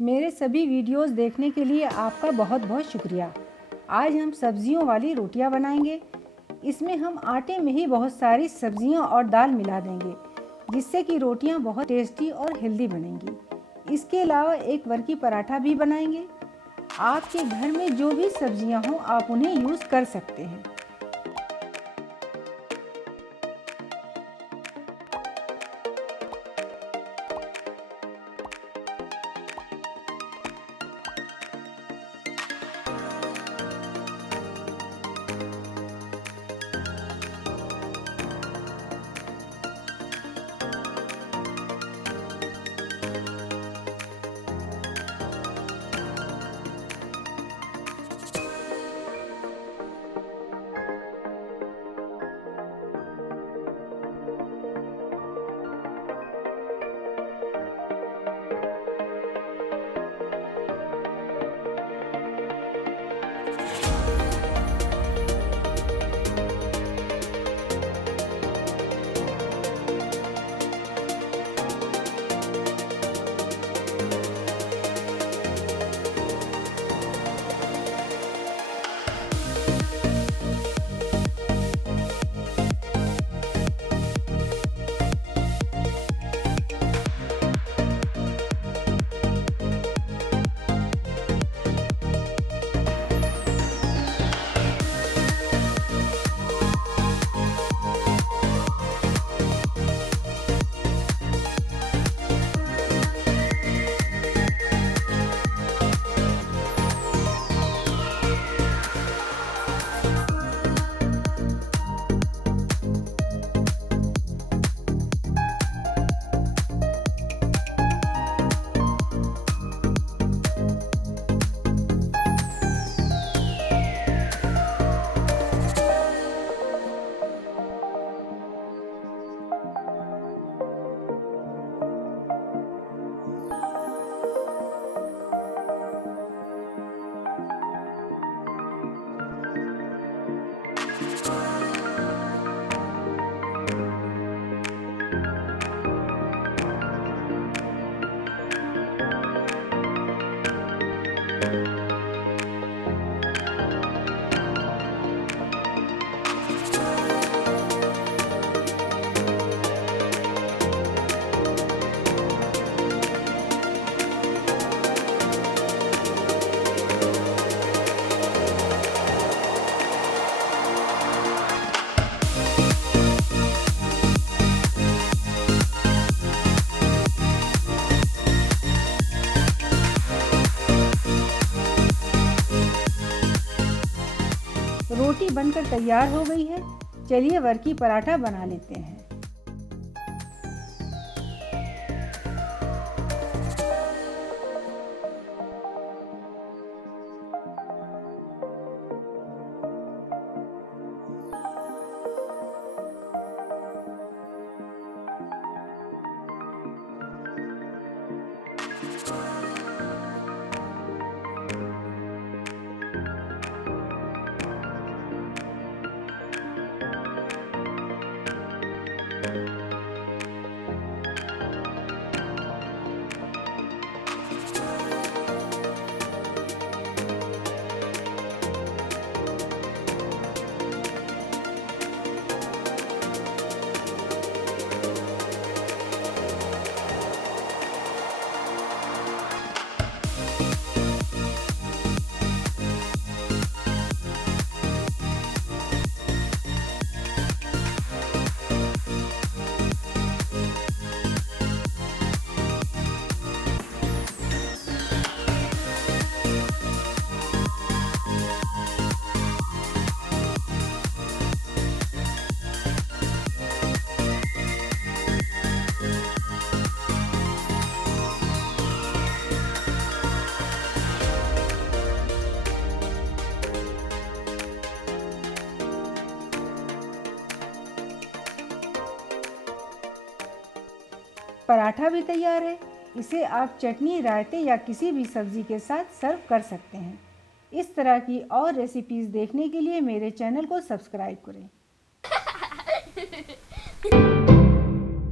मेरे सभी वीडियोस देखने के लिए आपका बहुत बहुत शुक्रिया। आज हम सब्जियों वाली रोटियां बनाएंगे। इसमें हम आटे में ही बहुत सारी सब्जियां और दाल मिला देंगे, जिससे कि रोटियां बहुत टेस्टी और हेल्दी बनेंगी। इसके अलावा एक वर्की पराठा भी बनाएंगे। आपके घर में जो भी सब्जियां हों आप उन्हें यूज़ कर सकते हैं। रोटी बनकर तैयार हो गई है। चलिए वर्की पराठा बना लेते हैं। पराठा भी तैयार है। इसे आप चटनी, रायते या किसी भी सब्जी के साथ सर्व कर सकते हैं। इस तरह की और रेसिपीज़ देखने के लिए मेरे चैनल को सब्सक्राइब करें।